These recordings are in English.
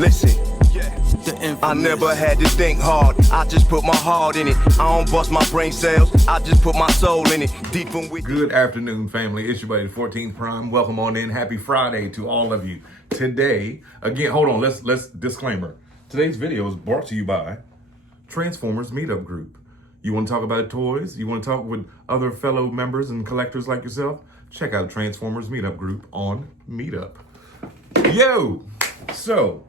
Listen, I never had to think hard. I just put my heart in it. I don't bust my brain cells. I just put my soul in it. Deep from within. Good afternoon, family. It's your buddy, 14th Prime. Welcome on in. Happy Friday to all of you. Today, again, hold on. Let's disclaimer. Today's video is brought to you by Transformers Meetup Group. You want to talk about toys? You want to talk with other fellow members and collectors like yourself? Check out Transformers Meetup Group on Meetup. Yo! So,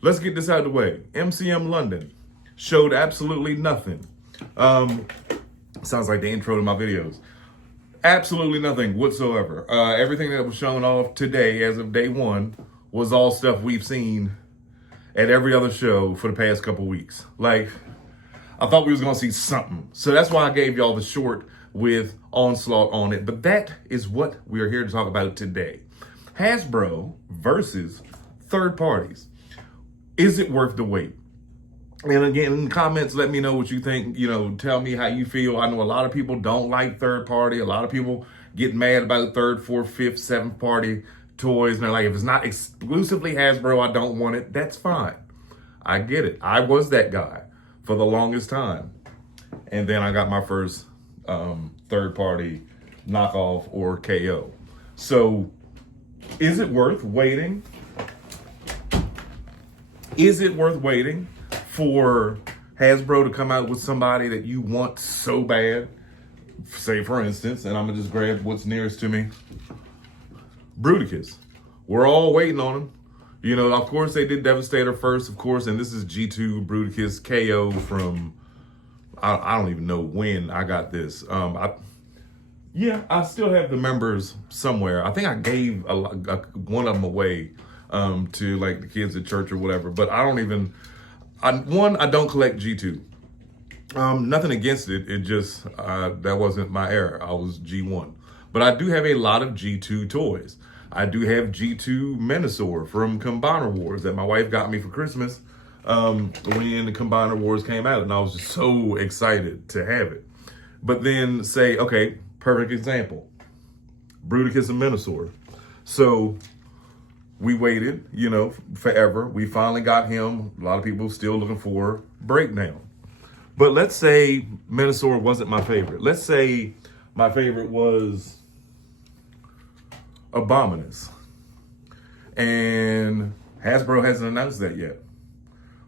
let's get this out of the way. MCM London showed absolutely nothing. Sounds like the intro to my videos. Absolutely nothing whatsoever. Everything that was shown off today as of day one was all stuff we've seen at every other show for the past couple weeks. Like, I thought we was gonna see something. So that's why I gave y'all the short with Onslaught on it. But that is what we are here to talk about today. Hasbro versus third parties. Is it worth the wait? And again, in the comments, let me know what you think. You know, tell me how you feel. I know a lot of people don't like third party. A lot of people get mad about third, fourth, fifth, seventh party toys. And they're like, if it's not exclusively Hasbro, I don't want it. That's fine. I get it. I was that guy for the longest time. And then I got my first third party knockoff or KO. So is it worth waiting? Is it worth waiting for Hasbro to come out with somebody that you want so bad? Say, for instance, and I'm going to just grab what's nearest to me. Bruticus. We're all waiting on him. You know, of course, they did Devastator first, of course, and this is G2 Bruticus KO from, I don't even know when I got this. I still have the members somewhere. I think I gave one of them away to like the kids at church or whatever, but I don't even, I don't collect G2. Nothing against it. It just, that wasn't my era. I was G1. But I do have a lot of G2 toys. I do have G2 Minosaur from Combiner Wars that my wife got me for Christmas when the Combiner Wars came out, and I was just so excited to have it. But then say, okay, perfect example, Bruticus and Minosaur. So we waited, you know, forever. We finally got him. A lot of people still looking for Breakdown. But let's say Minosaur wasn't my favorite. Let's say my favorite was Abominus. And Hasbro hasn't announced that yet.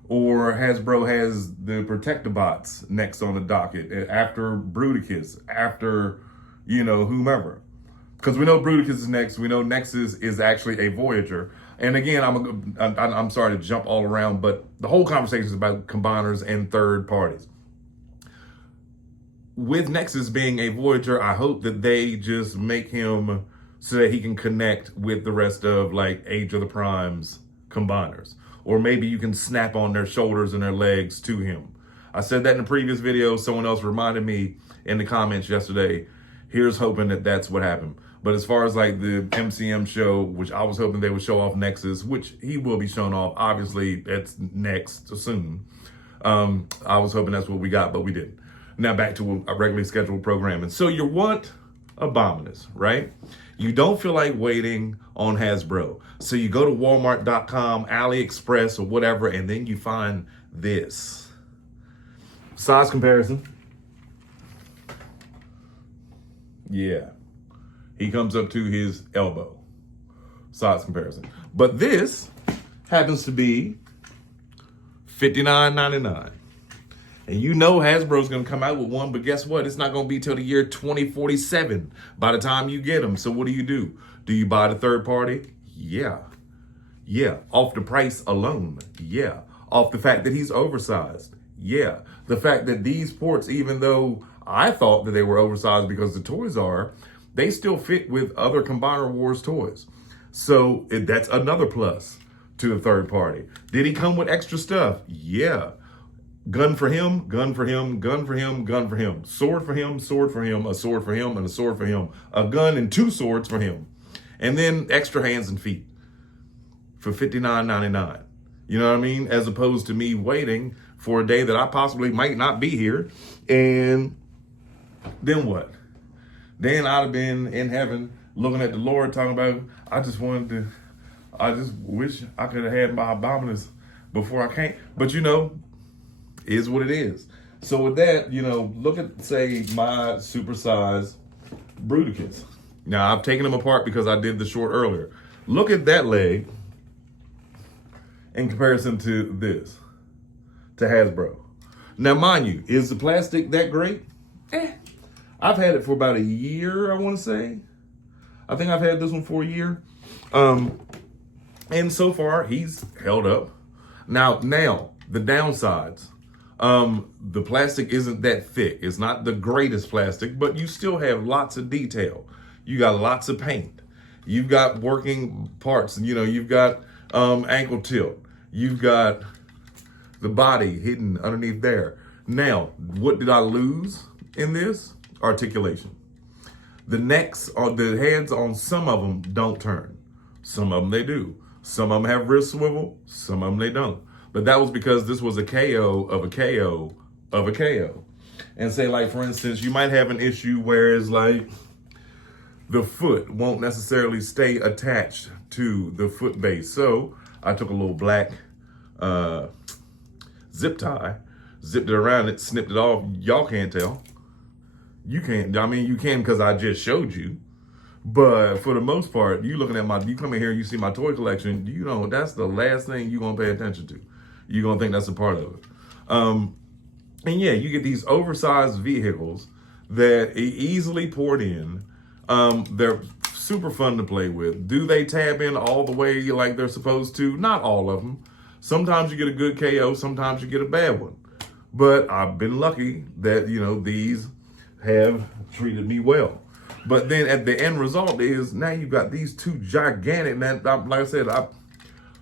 Or Hasbro has the Protectobots next on the docket after Bruticus, after, you know, whomever. Because we know Bruticus is next. We know Nexus is actually a Voyager. And again, I'm sorry to jump all around, but the whole conversation is about combiners and third parties. With Nexus being a Voyager, I hope that they just make him so that he can connect with the rest of like Age of the Primes combiners. Or maybe you can snap on their shoulders and their legs to him. I said that in a previous video. Someone else reminded me in the comments yesterday. Here's hoping that that's what happened. But as far as like the MCM show, which I was hoping they would show off Nexus, which he will be shown off, obviously it's next soon. I was hoping that's what we got, but we didn't. Now back to a regularly scheduled programming. So you want Abominus, right? You don't feel like waiting on Hasbro. So you go to Walmart.com, AliExpress or whatever, and then you find this. Size comparison. Yeah. He comes up to his elbow. Size comparison. But this happens to be $59.99. And you know Hasbro's going to come out with one, but guess what? It's not going to be till the year 2047 by the time you get them. So what do? Do you buy the third party? Yeah. Yeah. Off the price alone? Yeah. Off the fact that he's oversized? Yeah. The fact that these ports, even though I thought that they were oversized because the toys are, they still fit with other Combiner Wars toys. So that's another plus to the third party. Did he come with extra stuff? Yeah. Gun for him, gun for him, gun for him, gun for him. Sword for him, sword for him, a sword for him, and a sword for him. A gun and two swords for him. And then extra hands and feet for $59.99. You know what I mean? As opposed to me waiting for a day that I possibly might not be here. And then what? Then I'd have been in heaven looking at the Lord talking about, I just wish I could have had my Abominus before I came. But you know, is what it is. So with that, you know, look at, say, my supersized Bruticus. Now, I've taken them apart because I did the short earlier. Look at that leg in comparison to this, to Hasbro. Now, mind you, is the plastic that great? I've had it for about a year, I want to say. I think I've had this one for a year. And so far, he's held up. Now, the downsides. The plastic isn't that thick. It's not the greatest plastic, but you still have lots of detail. You got lots of paint. You've got working parts. You know, you've got ankle tilt. You've got the body hidden underneath there. Now, what did I lose in this? Articulation. The necks or the heads on some of them don't turn. Some of them they do. Some of them have wrist swivel. Some of them they don't. But that was because this was a KO of a KO of a KO. And say, like, for instance, you might have an issue where it's like the foot won't necessarily stay attached to the foot base. So I took a little black zip tie, zipped it around it, snipped it off. Y'all can't tell. You can't. I mean, you can because I just showed you. But for the most part, you come in here and you see my toy collection, you know, that's the last thing you're going to pay attention to. You're going to think that's a part of it. And yeah, you get these oversized vehicles that easily poured in. They're super fun to play with. Do they tab in all the way like they're supposed to? Not all of them. Sometimes you get a good KO, sometimes you get a bad one. But I've been lucky that, you know, these have treated me well. But then at the end result is now you've got these two gigantic, man, like I said,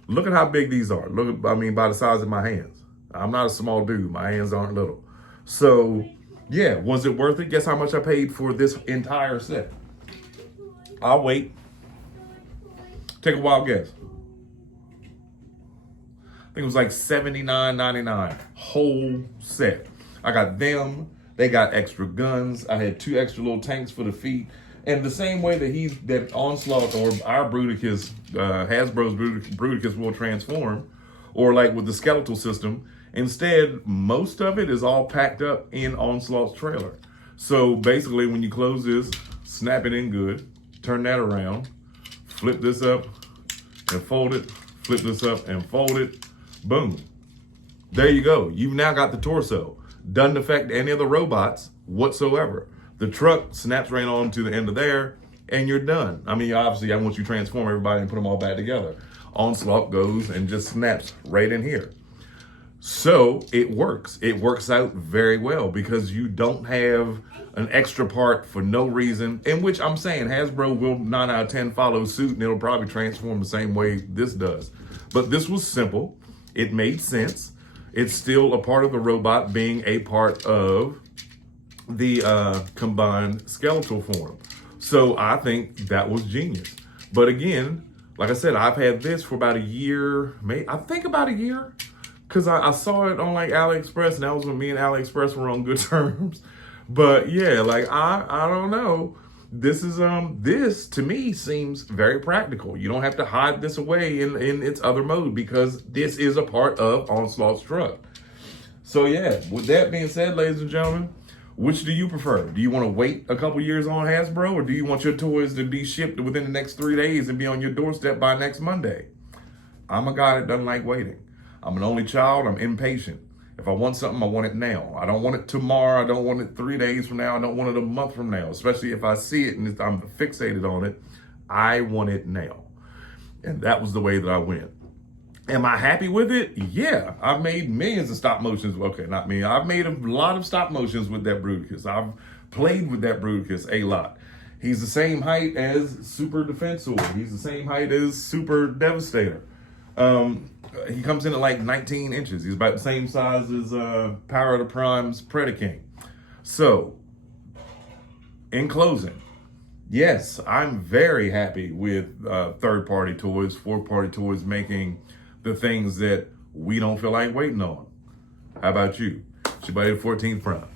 look at how big these are. By the size of my hands. I'm not a small dude. My hands aren't little. So, yeah, was it worth it? Guess how much I paid for this entire set? I'll wait. Take a wild guess. I think it was like $79.99. Whole set. I got them. They got extra guns. I had 2 extra little tanks for the feet. And the same way that Onslaught or our Bruticus, Hasbro's Bruticus will transform, or like with the skeletal system, instead, most of it is all packed up in Onslaught's trailer. So basically, when you close this, snap it in good, turn that around, flip this up and fold it, flip this up and fold it, boom. There you go. You've now got the torso. Doesn't affect any of the robots whatsoever. The truck snaps right on to the end of there, and you're done. I mean, obviously, I want you to transform everybody and put them all back together. Onslaught goes and just snaps right in here. So it works. It works out very well because you don't have an extra part for no reason, in which I'm saying Hasbro will 9 out of 10 follow suit, and it'll probably transform the same way this does. But this was simple. It made sense. It's still a part of the robot being a part of the combined skeletal form. So I think that was genius. But again, like I said, I've had this for about a year, about a year, because I saw it on like AliExpress, and that was when me and AliExpress were on good terms. But yeah, like I don't know. This to me seems very practical. You don't have to hide this away in its other mode because this is a part of Onslaught's truck. So yeah, with that being said, ladies and gentlemen, which do you prefer? Do you want to wait a couple years on Hasbro, or do you want your toys to be shipped within the next 3 days and be on your doorstep by next Monday? I'm a guy that doesn't like waiting. I'm an only child. I'm impatient. If I want something, I want it now. I don't want it tomorrow. I don't want it 3 days from now. I don't want it a month from now, especially if I see it and I'm fixated on it. I want it now. And that was the way that I went. Am I happy with it? Yeah. I've made millions of stop motions. Okay, not me. I've made a lot of stop motions with that Bruticus. I've played with that Bruticus a lot. He's the same height as Super Defensor. He's the same height as Super Devastator. He comes in at like 19 inches. He's about the same size as Power of the Prime's Predaking. So, in closing, yes, I'm very happy with third-party toys, fourth-party toys making the things that we don't feel like waiting on. How about you? It's your buddy, the 14th Prime.